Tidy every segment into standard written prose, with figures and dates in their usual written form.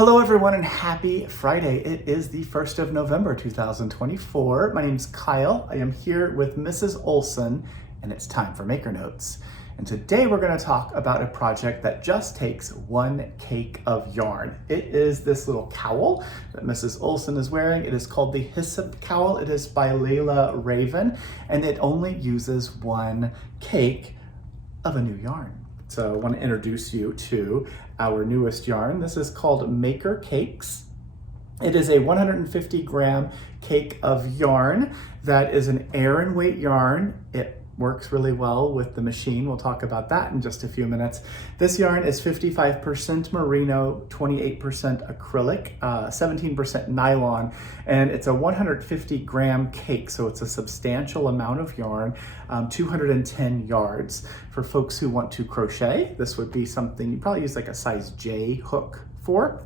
Hello everyone and happy Friday. It is the 1st of November 2024. My name is Kyle. I am here with Mrs. Olson and it's time for Maker Notes. And today we're going to talk about a project that just takes one cake of yarn. It is this little cowl that Mrs. Olson is wearing. It is called the Hyssop Cowl. It is by Layla Raven and it only uses one cake of a new yarn. So I want to introduce you to our newest yarn. This is called Maker Cakes. It is a 150 gram cake of yarn that is an Aran weight yarn. It works really well with the machine. We'll talk about that in just a few minutes. This yarn is 55% merino, 28% acrylic, 17% nylon, and it's a 150 gram cake, so it's a substantial amount of yarn, 210 yards. For folks who want to crochet, this would be something you probably use like a size J hook for,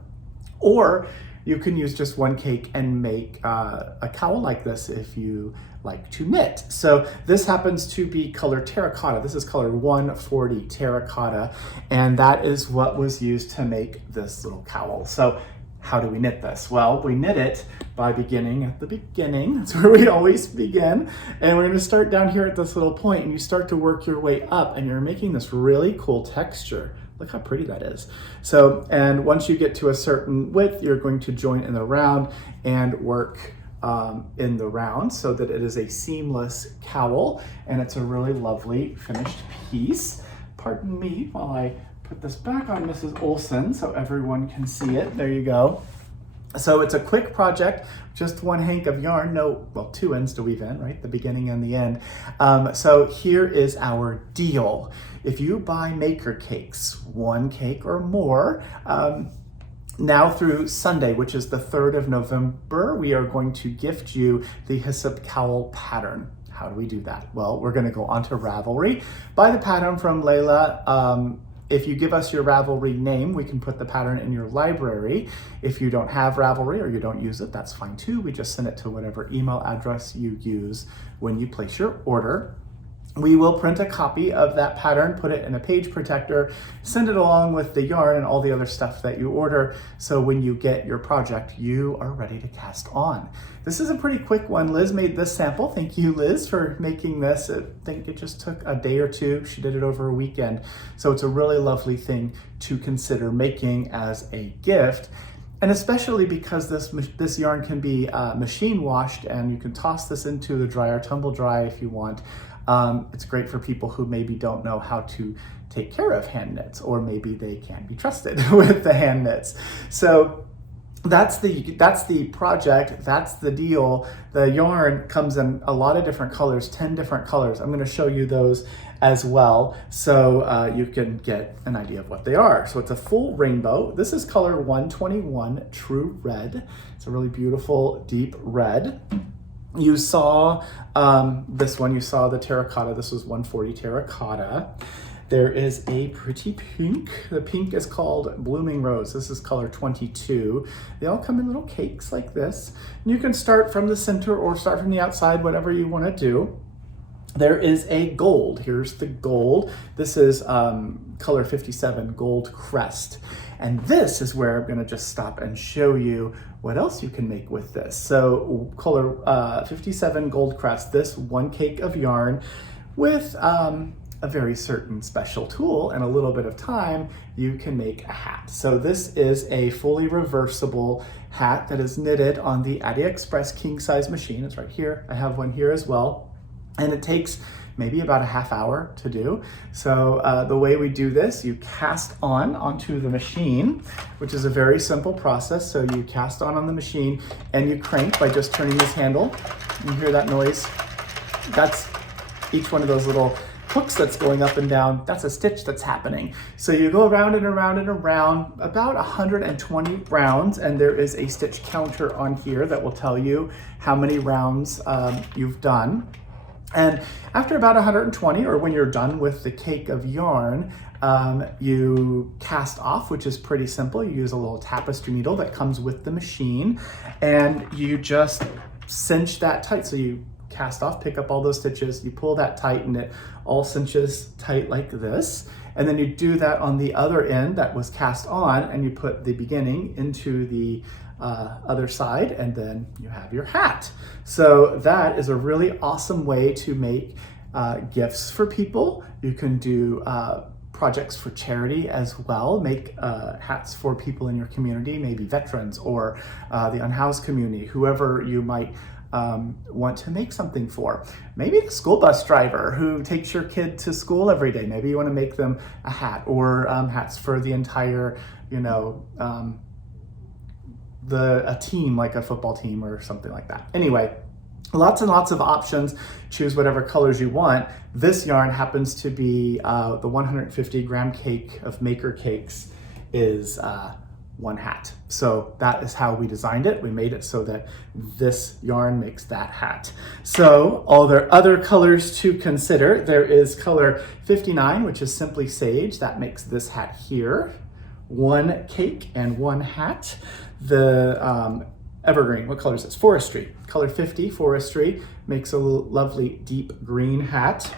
or you can use just one cake and make a cowl like this if you like to knit. So this happens to be color terracotta. This is color 140 terracotta, and that is what was used to make this little cowl. So how do we knit this? Well, we knit it by beginning at the beginning. That's where we always begin. And we're gonna start down here at this little point, and you start to work your way up, and you're making this really cool texture. Look how pretty that is. So, and once you get to a certain width, you're going to join in the round and work in the round so that it is a seamless cowl, and it's a really lovely finished piece. Pardon me while I put this back on Mrs. Olson so everyone can see it. There you go. So it's a quick project, just one hank of yarn, two ends to weave in, right? The beginning and the end. So here is our deal. If you buy Maker Cakes, one cake or more, now through Sunday, which is the 3rd of November, we are going to gift you the Hyssop Cowl pattern. How do we do that? Well, we're gonna go onto Ravelry, buy the pattern from Layla. If you give us your Ravelry name, we can put the pattern in your library. If you don't have Ravelry or you don't use it, that's fine too. We just send it to whatever email address you use when you place your order. We will print a copy of that pattern, put it in a page protector, send it along with the yarn and all the other stuff that you order. So when you get your project, you are ready to cast on. This is a pretty quick one. Liz made this sample. Thank you, Liz, for making this. I think it just took a day or two. She did it over a weekend. So it's a really lovely thing to consider making as a gift. And especially because this yarn can be machine washed, and you can toss this into the dryer, tumble dry if you want. It's great for people who maybe don't know how to take care of hand knits, or maybe they can't be trusted with the hand knits. So that's the project, that's the deal. The yarn comes in a lot of different colors, 10 different colors. I'm gonna show you those as well, so you can get an idea of what they are. So it's a full rainbow. This is color 121 True Red. It's a really beautiful deep red. You saw this one, you saw the terracotta. This was 140 terracotta. There is a pretty pink. The pink is called Blooming Rose. This is color 22. They all come in little cakes like this. And you can start from the center or start from the outside, whatever you want to do. There is a gold. Here's the gold. This is color 57, Gold Crest. And this is where I'm gonna just stop and show you what else you can make with this. So color 57 Gold Crest, this one cake of yarn with a very certain special tool and a little bit of time, you can make a hat. So this is a fully reversible hat that is knitted on the Addi Express king size machine. It's right here. I have one here as well. And it takes maybe about a half hour to do. So the way we do this, you cast onto the machine, which is a very simple process. So you cast on the machine and you crank by just turning this handle. You hear that noise? That's each one of those little hooks that's going up and down. That's a stitch that's happening. So you go around and around and around about 120 rounds, and there is a stitch counter on here that will tell you how many rounds you've done. And after about 120, or when you're done with the cake of yarn, you cast off, which is pretty simple. You use a little tapestry needle that comes with the machine, and you just cinch that tight. So you cast off, pick up all those stitches, you pull that tight and it all cinches tight like this. And then you do that on the other end that was cast on, and you put the beginning into the other side, and then you have your hat. So that is a really awesome way to make gifts for people. You can do projects for charity as well. Make hats for people in your community, maybe veterans or the unhoused community, whoever you might want to make something for. Maybe the school bus driver who takes your kid to school every day. Maybe you want to make them a hat, or hats for the entire, a team, like a football team or something like that. Anyway, lots and lots of options. Choose whatever colors you want. This yarn happens to be the 150 gram cake of Maker Cakes is one hat. So that is how we designed it. We made it so that this yarn makes that hat. So all their other colors to consider, there is color 59, which is simply sage. That makes this hat here. One cake and one hat. The evergreen, what color is this? Forestry. Color 50, forestry, makes a lovely deep green hat.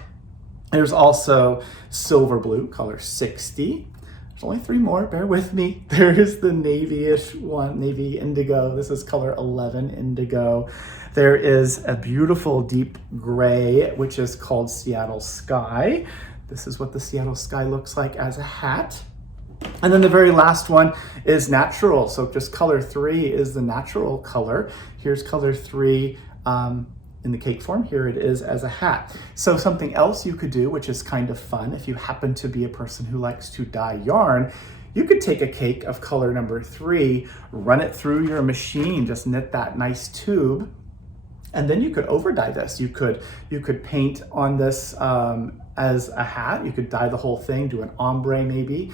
There's also silver blue, color 60. There's only 3 more, bear with me. There's the navy-ish one, navy indigo. This is color 11, indigo. There is a beautiful deep gray, which is called Seattle Sky. This is what the Seattle Sky looks like as a hat. And then the very last one is natural. So just color 3 is the natural color. Here's color 3 in the cake form. Here it is as a hat. So something else you could do, which is kind of fun, if you happen to be a person who likes to dye yarn, you could take a cake of color number 3, run it through your machine, just knit that nice tube, and then you could over dye this. You could paint on this as a hat. You could dye the whole thing, do an ombre maybe.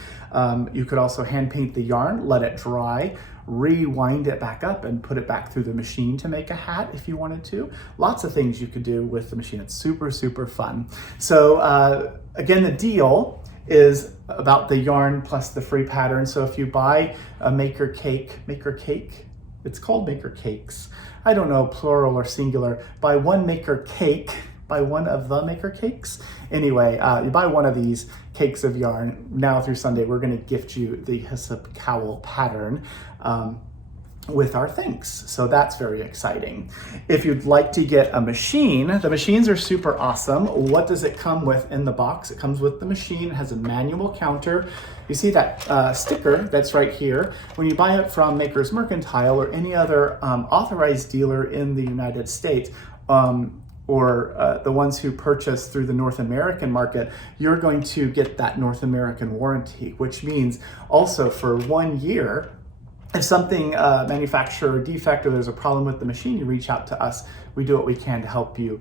You could also hand paint the yarn, let it dry, rewind it back up and put it back through the machine to make a hat if you wanted to. Lots of things you could do with the machine. It's super, super fun. So again, the deal is about the yarn plus the free pattern. So if you buy a Maker Cake, it's called Maker Cakes. I don't know, plural or singular. Buy one Maker Cake, buy one of the Maker Cakes. Anyway, you buy one of these cakes of yarn. Now through Sunday, we're gonna gift you the Hyssop Cowl pattern with our thanks. So that's very exciting. If you'd like to get a machine, the machines are super awesome. What does it come with in the box? It comes with the machine. It has a manual counter. You see that sticker that's right here. When you buy it from Maker's Mercantile or any other authorized dealer in the United States, or the ones who purchase through the North American market, you're going to get that North American warranty, which means also for 1 year, if something manufacturer defect or there's a problem with the machine, you reach out to us. We do what we can to help you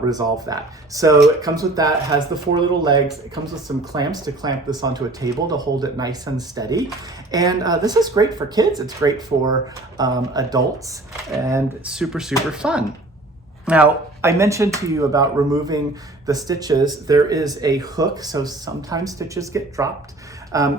resolve that. So it comes with that, has the 4 little legs. It comes with some clamps to clamp this onto a table to hold it nice and steady. And this is great for kids. It's great for adults and super, super fun. Now, I mentioned to you about removing the stitches. There is a hook, so sometimes stitches get dropped.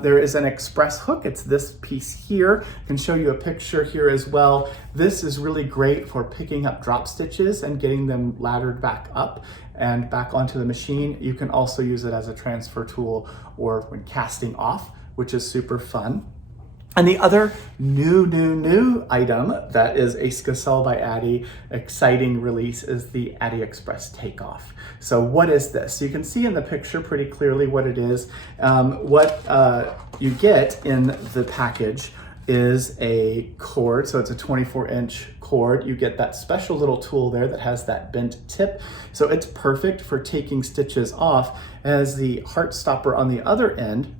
There is an express hook. It's this piece here. I can show you a picture here as well. This is really great for picking up drop stitches and getting them laddered back up and back onto the machine. You can also use it as a transfer tool or when casting off, which is super fun. And the other new item that is a Skacel by Addi exciting release is the Addi Express Takeoff. So what is this? You can see in the picture pretty clearly what it is. What you get in the package is a cord. So it's a 24-inch cord. You get that special little tool there that has that bent tip. So it's perfect for taking stitches off. As the heart stopper on the other end,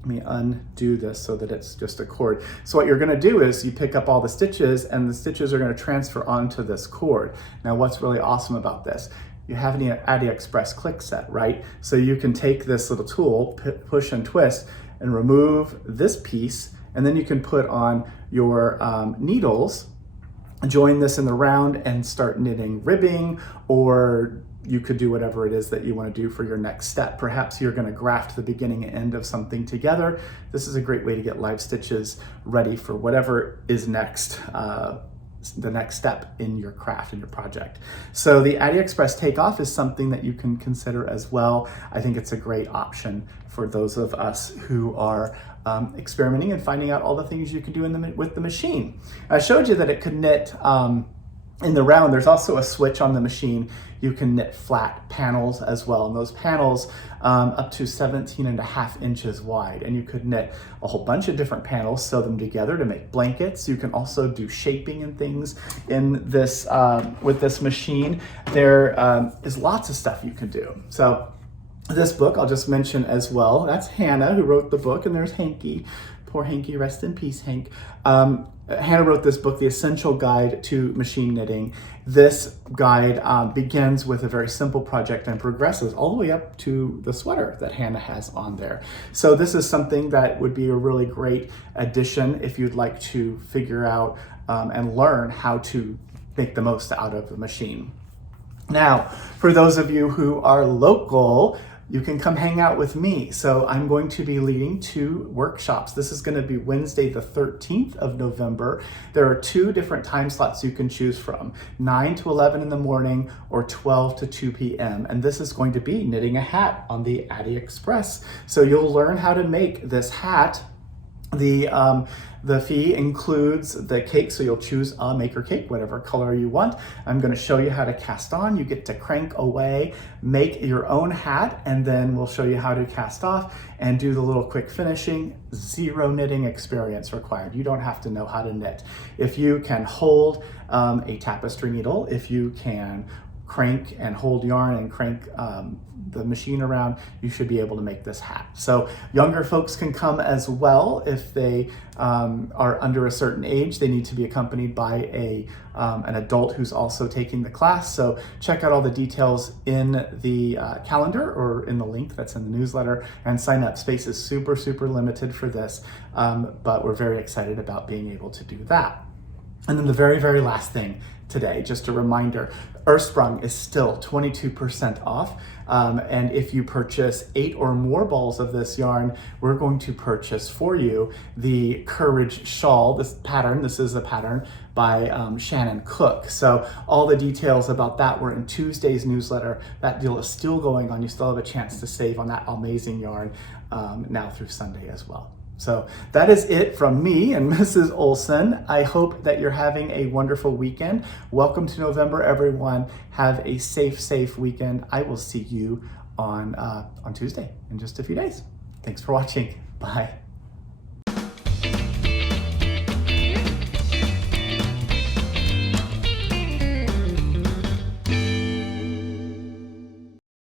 let me undo this so that it's just a cord. So what you're gonna do is you pick up all the stitches and the stitches are gonna transfer onto this cord. Now what's really awesome about this, you have an Addi Express click set, right? So you can take this little tool, push and twist, and remove this piece, and then you can put on your needles, join this in the round and start knitting ribbing, or you could do whatever it is that you want to do for your next step. Perhaps you're going to graft the beginning and end of something together. This is a great way to get live stitches ready for whatever is next the next step in your craft, in your project. So the Addi Express Takeoff is something that you can consider as well. I think it's a great option for those of us who are experimenting and finding out all the things you can do with the machine. I showed you that it could knit in the round. There's also a switch on the machine. You can knit flat panels as well, and those panels up to 17.5 inches wide, and you could knit a whole bunch of different panels, sew them together to make blankets. You can also do shaping and things in this with this machine. There is lots of stuff you can do. So this book I'll just mention as well. That's Hannah who wrote the book, and there's Hanky. Poor Hanky, rest in peace, Hank. Hannah wrote this book, The Essential Guide to Machine Knitting. This guide begins with a very simple project and progresses all the way up to the sweater that Hannah has on there. So this is something that would be a really great addition if you'd like to figure out and learn how to make the most out of the machine. Now, for those of you who are local, you can come hang out with me. So I'm going to be leading 2 workshops. This is going to be Wednesday, the 13th of November. There are 2 different time slots you can choose from, 9 to 11 in the morning or 12 to 2 p.m. And this is going to be knitting a hat on the Addi Express. So you'll learn how to make this hat. The fee includes the cake, so you'll choose a maker cake, whatever color you want. I'm going to show you how to cast on. You get to crank away, make your own hat, and then we'll show you how to cast off and do the little quick finishing. 0 knitting experience required. You don't have to know how to knit. If you can hold a tapestry needle, if you can crank and hold yarn and crank the machine around, you should be able to make this hat. So younger folks can come as well. If they are under a certain age, they need to be accompanied by an adult who's also taking the class. So check out all the details in the calendar or in the link that's in the newsletter and sign up. Space is super, super limited for this, but we're very excited about being able to do that. And then the very, very last thing today, just a reminder, Earthsprung is still 22% off. And if you purchase 8 or more balls of this yarn, we're going to purchase for you the Courage Shawl. This is a pattern by Shannon Cook. So all the details about that were in Tuesday's newsletter. That deal is still going on. You still have a chance to save on that amazing yarn now through Sunday as well. So that is it from me and Mrs. Olson. I hope that you're having a wonderful weekend. Welcome to November, everyone. Have a safe weekend. I will see you on Tuesday in just a few days. Thanks for watching. Bye.